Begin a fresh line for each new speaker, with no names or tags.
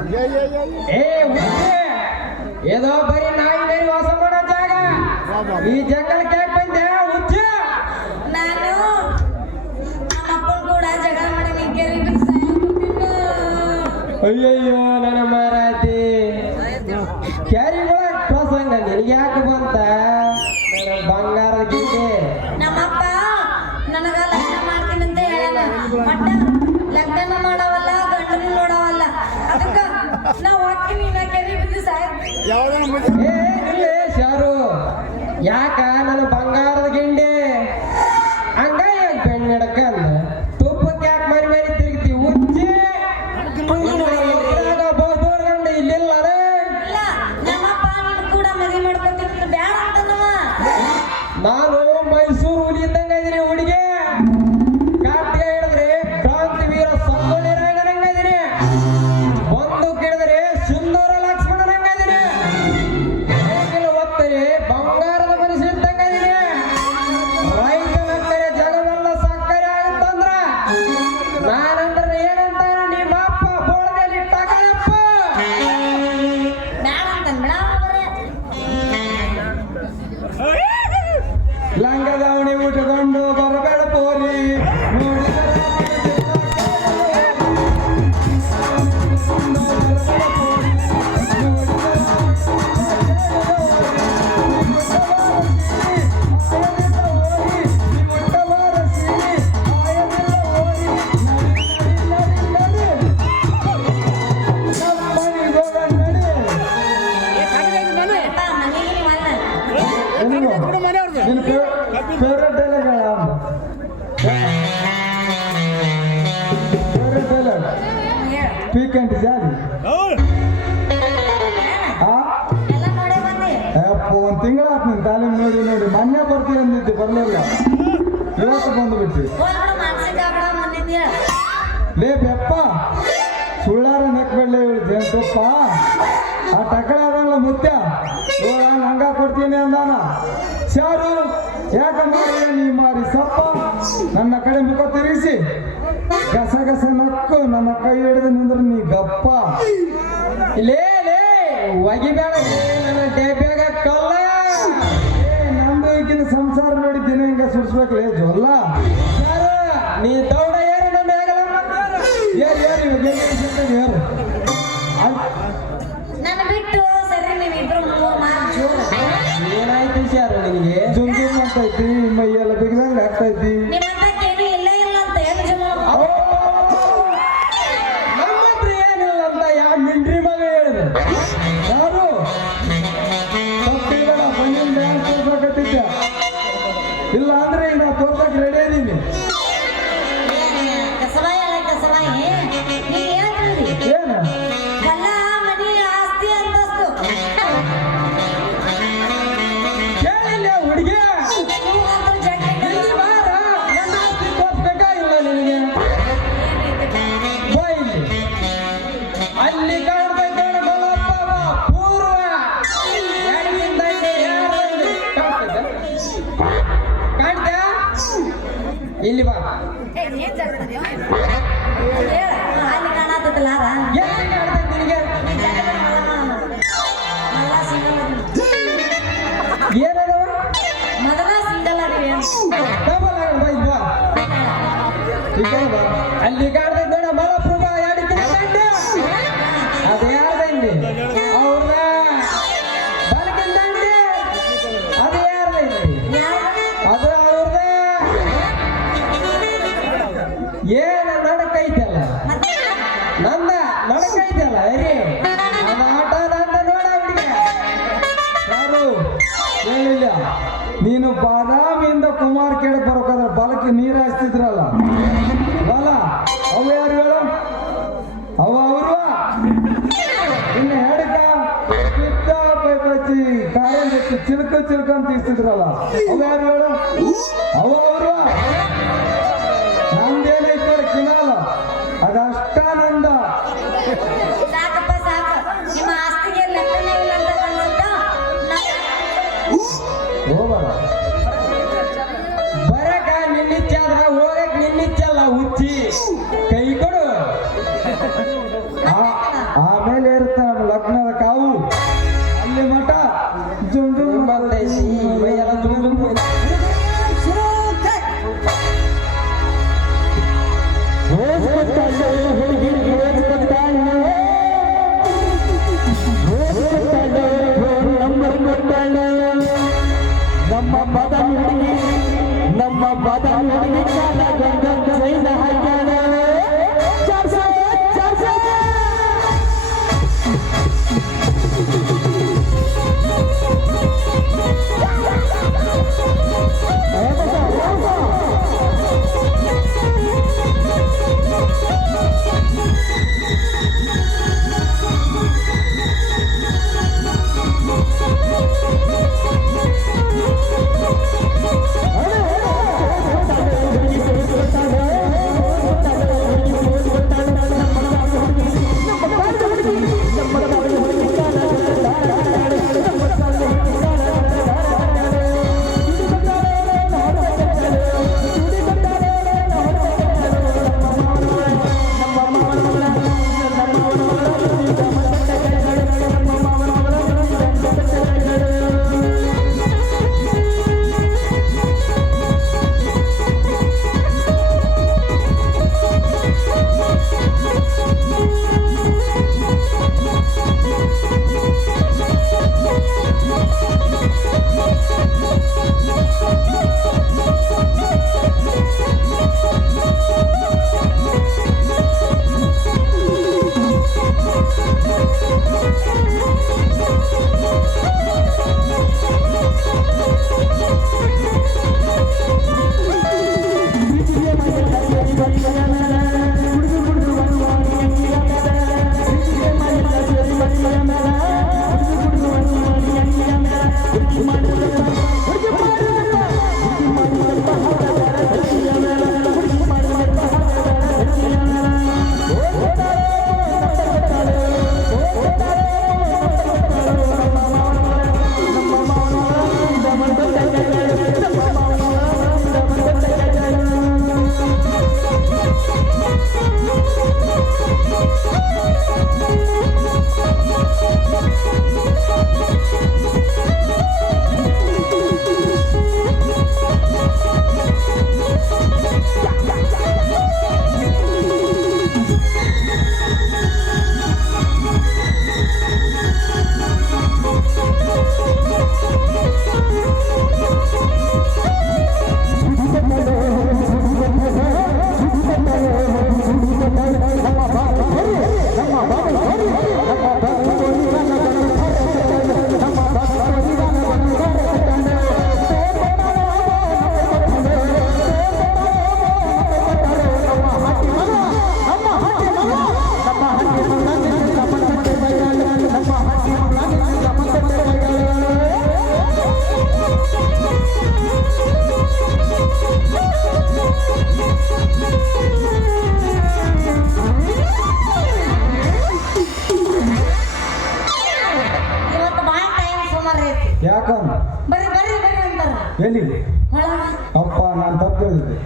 ಏ ಹುಚ್ಚೆ! ಏದೋ ಬರೀ ನಾಯಿ ಮೇರಿ ವಾಸ ಮಾಡೋ ಜಾಗ. ಈ ಜಂಗಲ್ ಯಾಕೆ ಬಂದೆ ಹುಚ್ಚ?
ನಾನು ನಮ್ಮ ಅಪ್ಪನ ಕೂಡ ಜಗಳ ಮಾಡಿ ಬಿಟ್ಟು
ಅಯ್ಯಯ್ಯೋ ನನ್ನ ಮಾರಾತಿ. ಕ್ಯಾರಿ ಒಳಗೆ ಪ್ರಸಂಗ ನಿನಗೆ ಯಾಕೆ ಬಂತ? ಬಂಗಾರ ಬಂಗಾರದ ಗಿಂಡಿ
ನಮ್ಮಪ್ಪ ನನಗ ಲಗ್ನ ಮಾಡ್ತೀನಿ ಅಂತ ಹೇಳಲ್ಲ. ಬಟ್ ಲಗ್ನ ಅದಕ್ಕ
ಶಾರು ಯಾಕ? ನನ್ನ ಬಂಗಾರದ ಗಿಂಡಿ लांगा जावणे उठतो ಅಪ್ಪ ಒಂದು ತಿಂಗಳಾತ್ ನಿನ್ ತಾಲೀಮ್ ನೋಡಿ ನೋಡಿ. ಮೊನ್ನೆ ಬರ್ತೀವಿ ಅಂದಿದ್ದೆ ಬರ್ಲಿಲ್ಲ. ಇವತ್ತು ಬಂದ್ಬಿಟ್ಟು ಲೇ ಬೆಪ್ಪ ಸುಳ್ಳಾರ ನಕ್ಬೇಡ ಹೇಳಿ ಜೇನ್ತಪ್ಪ ಆ ಟಕಳೆ ಅದಲ್ಲ ಮುತ್ಯ. ಹಂಗ ಕೊಡ್ತೀನಿ ಅಂದಾನ. ಶಾರು ಯಾಕ ಮಾಡಿ ನೀ ಮಾರಿ ಸಪ್ಪ? ನನ್ನ ಕಡೆ ಮುಖ ತಿರುಗಿಸಿ. ಗಸಗಸ ಗಸ ನಕ್ಕು ನನ್ನ ಕೈ ಹಿಡಿದು ನಿಂದ್ರೆ ನೀ ಗಪ್ಪ. ಲೇ ಲೇ ಒಗಿಬೇಡ ಲೇ, ನನ್ನ ಟೇಪ್ಯಾಗ ಕಲ್ಲ. ನಂದು ಈಗಿನ ಸಂಸಾರ ನೋಡಿದ್ದೀನಿ ಹಿಂಗ ಸುಡ್ಸ್ಬೇಕಲೇ ಜೊಲ್ಲ ಶಾರು, ನೀ ದೌಡ ಏರಿ ನಮ್ಮ ಆಗಲ್ಲ ಏರಿ ಏರಿ ಏರು
ಇಲ್ಲಿ
ಬಾ. ಅಲ್ಲಿ
ಕಾಣತ್ತಲ್ಲ ಅದ?
ಏನ್ ಕಾಣ್ತೈತೆ ನಿನಗೆ?
ಮೊದಲ ಸಿಂಗಲ್
ಏನದವ?
ಮೊದಲ ಸಿಂಗಲ್ ಅದಿವಿ
ಡಬಲ್ ಆಗ ಬಾ ಇಲ್ಲಿ ಬಾ. ಈ ಬಾ. ಅಲ್ಲಿ ನೀನು ಬಾದಾಮಿಯಿಂದ ಕುಮಾರ್ ಕೇಳ ಬರ್ಬೇಕಾದ್ರೆ ಬಲಕ್ಕೆ ನೀರು ಹಾಸ್ತಿದ್ರಲ್ಲ ಬಲ, ಅವ ಯಾರು ಹೇಳು? ಅವ ಅವರು? ಇನ್ನು ಹೇಳಕ? ಹಚ್ಚಿ ಚಿಲ್ಕ ಚಿಲ್ಕ ಅಂತ ಇಸ್ತಿದ್ರಲ್ಲ. ಅವ ಯಾರು ಹೇಳು? ಅವ ಅವರು. ನಮ್ದೇನೈತೆ ಕಿನಾಲ? ಅದಷ್ಟಾನಂದ ಕೈ ಕೊಡು. ಆ-
ಆಮೇಲೆ ಇರುತ್ತೆ ನಮ್ಮ ಲಗ್ನದ ಕಾವು. ಅಲ್ಲಿ ಮಠ. ಜುಮ್ ಜುಮ್
ಬಂದೈಸಿ ಮೈಯೆಲ್ಲ ಜುಮ್ ಜುಮ್. ನಮ್ಮ ಪದ ಹುಡುಗಿ ನಮ್ಮ ಪದ ಹುಡುಗಿ
ಎಲ್ಲಿ ಅಪ್ಪ ನಾನು ತಪ್ಪು ಹೇಳಿದ್ದೆ